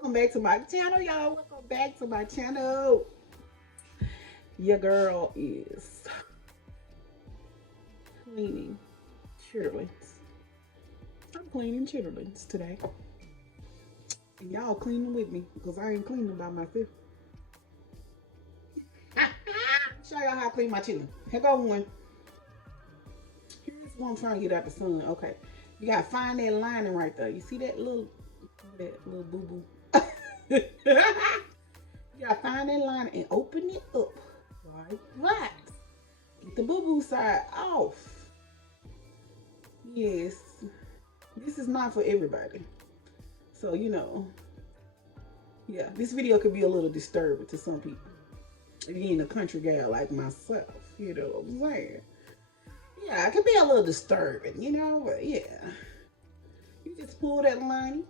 Welcome back to my channel, y'all. Welcome back to my channel. Your girl is cleaning chitterlings. I'm cleaning chitterlings today. And y'all cleaning with me because I ain't cleaning by myself. Show y'all how I clean my chitterling. Here go one. Here's one I'm trying to get out the sun. Okay. You gotta find that lining right there. You see that little boo-boo? You gotta find that line and open it up like that. Get the boo-boo side off. Yes, this is not for everybody. So, yeah, this video could be a little disturbing to some people. Being a country gal like myself, you know what I'm saying? Yeah, it could be a little disturbing, but yeah. You just pull that line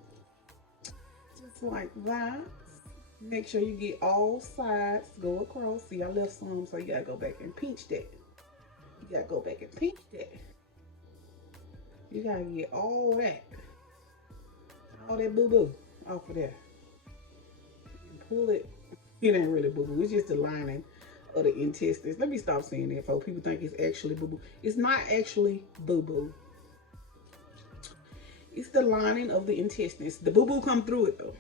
just like that. Make sure you get all sides, go across. See, I left some, so you gotta go back and pinch that. You gotta go back and pinch that. You gotta get all that boo-boo off of there. And pull it. It ain't really boo-boo. It's just the lining of the intestines. Let me stop saying that, folks. People think it's actually boo-boo. It's not actually boo-boo. It's the lining of the intestines. The boo-boo come through it, though.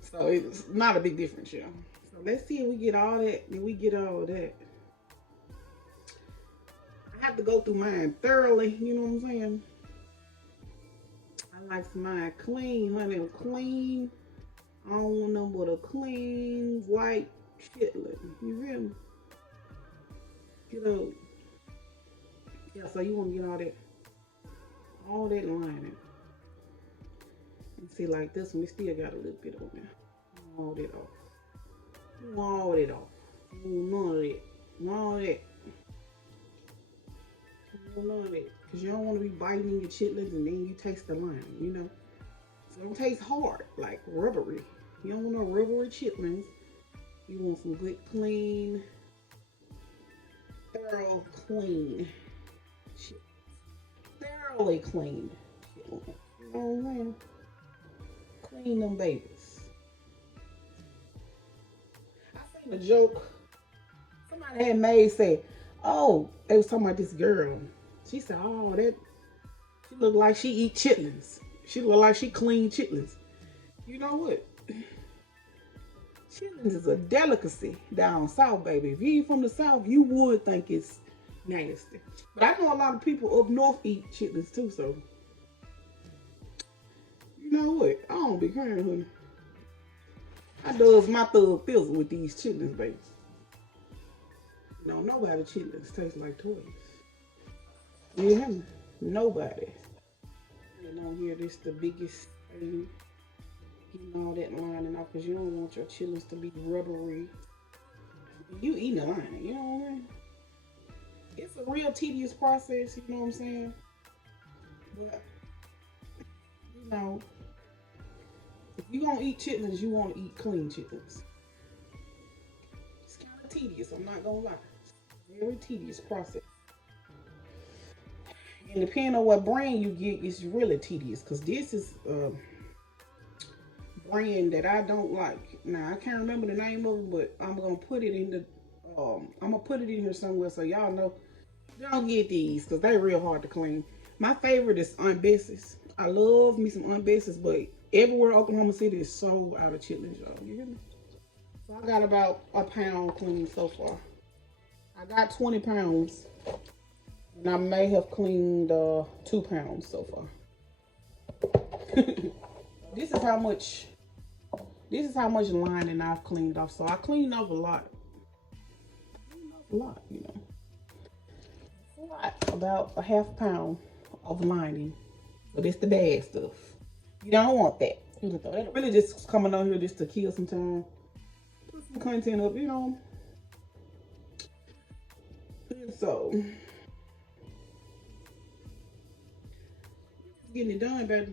So it's not a big difference, y'all. So let's see if we get all that. Then we get all that. I have to go through mine thoroughly. You know what I'm saying? I like mine clean, honey. Clean. I don't want no but a clean white chitling. You feel me? Yeah. So you want to get all that lining. And see, like this one, we still got a little bit on there. All that off. All that off. None of that. None of that. None of that. Because you don't want to be biting your chitlins and then you taste the lining, So it don't taste hard, like rubbery. You don't want no rubbery chitlins. You want some good, clean, thorough, clean chitlins. Thoroughly clean chitlins. You know what I'm saying? Clean them babies. I seen a joke. Somebody had made say, oh, they was talking about this girl. She said, oh, she look like she eat chitlins. She look like she clean chitlins. You know what? Chitlins is a delicacy down south, baby. If you ain't from the south, you would think it's nasty. But I know a lot of people up north eat chitlins too, so you know what? I don't be crying, honey. I does my thug fizzle with these chitlins, baby. No, nobody chitlins taste like toys. Yeah, nobody. Here, this the biggest thing. Getting all that lining off because you don't want your chitlins to be rubbery. You eating the lining, you know what I mean? It's a real tedious process, you know what I'm saying? But, if you're going to eat chitlins, you want to eat clean chitlins. It's kind of tedious, I'm not going to lie. Very tedious process. And depending on what brand you get, it's really tedious. Because this is a brand that I don't like. Now, I can't remember the name of it, but I'm going to put it in I'm going to put it in here somewhere so y'all know. Don't get these because they're real hard to clean. My favorite is Aunt Bessie's. I love me some Aunt Bessie's, but everywhere Oklahoma City is sold out of chitlins, y'all. You hear me? So I got about a pound clean so far. I got 20 pounds. And I may have cleaned 2 pounds so far. This is how much lining I've cleaned off. So I cleaned off a lot. A lot, A lot. About a half pound of lining. So this the bad stuff. You don't want that. That really just coming on here just to kill some time. Put some content up, And so getting it done, baby.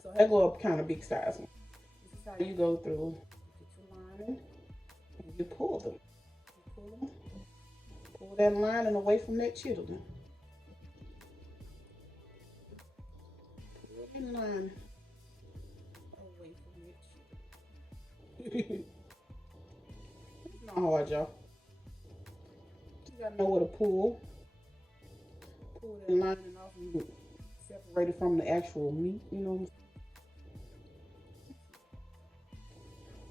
So I go up kind of big size one. This is how you go through. Get your lining and you pull them. Pull that lining away from that chitterling. Pull that line It's not hard, y'all. You gotta know where to pull. Pull that lining off and separate it from the actual meat, you know what I'm saying?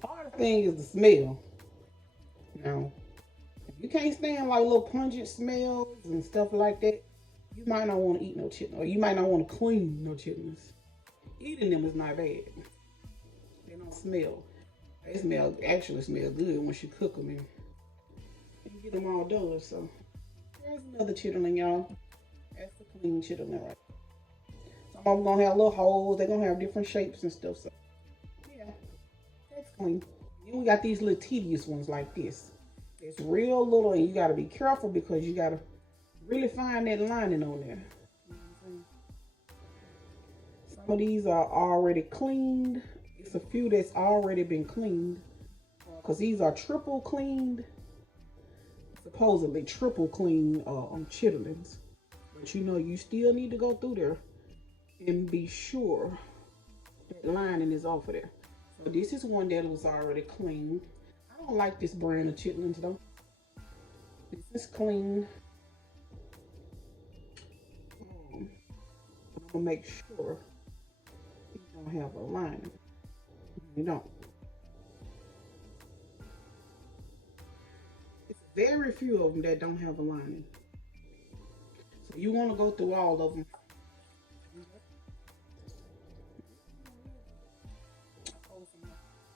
Hardest thing is the smell. Now, if you can't stand like little pungent smells and stuff like that, you might not want to eat no chitlins, or you might not want to clean no chitlins. Eating them is not bad. They don't smell. They actually smell good once you cook them and get them all done. So there's another chitterling, y'all. That's the clean chitterling right. Some of them gonna have little holes. They're gonna have different shapes and stuff. So yeah, that's clean. Then we got these little tedious ones like this. It's real little, and you gotta be careful because you gotta really find that lining on there. Some of these are already cleaned. It's a few that's already been cleaned because these are triple cleaned, supposedly triple clean chitterlings. But you know, you still need to go through there and be sure that lining is off of there. So this is one that was already cleaned. I don't like this brand of chitlins though. This is clean. I'm gonna make sure you don't have a lining. You don't. It's very few of them that don't have a lining. So you want to go through all of them.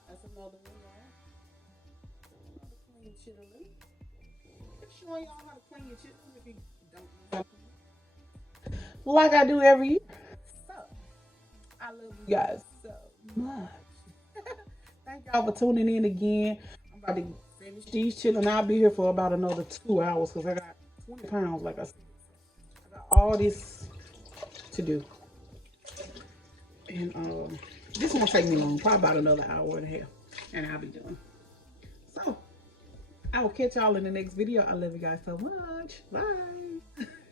That's another one, right? Another clean chitterling. I'm showing y'all how to clean your chitlins if you don't know how to clean. Like I do every year. So, I love you guys so much. Thank y'all for tuning in again. I'm about to finish these chitlins. I'll be here for about another 2 hours because I got 20 pounds, like I said. I got all this to do. And this won't take me long, probably about another hour and a half, and I'll be done. So, I will catch y'all in the next video. I love you guys so much. Bye.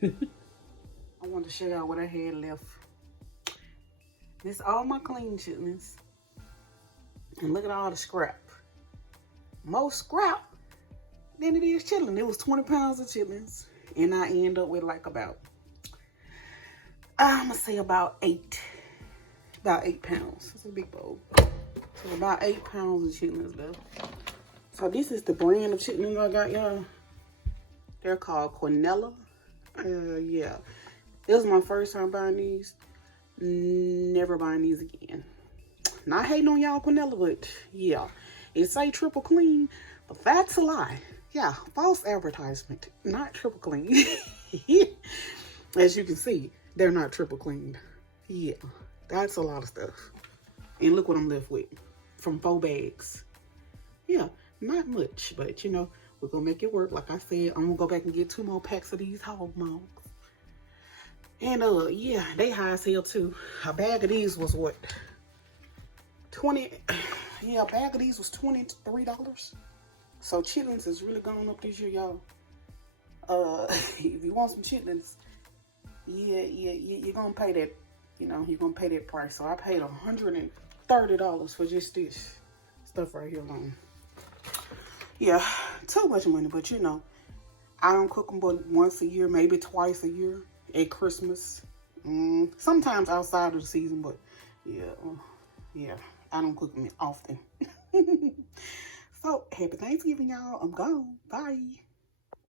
I wanted to show y'all what I had left. This all my clean chitlins. And look at all the scrap. More scrap than it is chitlin. It was 20 pounds of chitlins. And I end up with like about, I'm gonna say about 8 pounds. It's a big bowl. So about 8 pounds of chitlins left. So this is the brand of chitlins I got, y'all. They're called Cornella. Yeah. This was my first time buying these. Never buying these again. Not hating on y'all Cornella, but yeah. It say triple clean, but that's a lie. Yeah, false advertisement. Not triple clean. As you can see, they're not triple cleaned. Yeah, that's a lot of stuff. And look what I'm left with from 4 bags. Yeah, not much, but you know, we're gonna make it work. Like I said, I'm gonna go back and get 2 more packs of these hog mugs. And yeah, they high as hell too. A bag of these was what? 20, yeah, a bag of these was $23. So chitlins is really going up this year, y'all. If you want some chitlins, yeah, you're gonna pay that, you know, you're gonna pay that price. So I paid $130 for just this stuff right here alone. Yeah, too much money, but you know, I don't cook them but once a year, maybe twice a year at Christmas. Sometimes outside of the season, but yeah, I don't cook them often. So, happy Thanksgiving, y'all. I'm gone. Bye.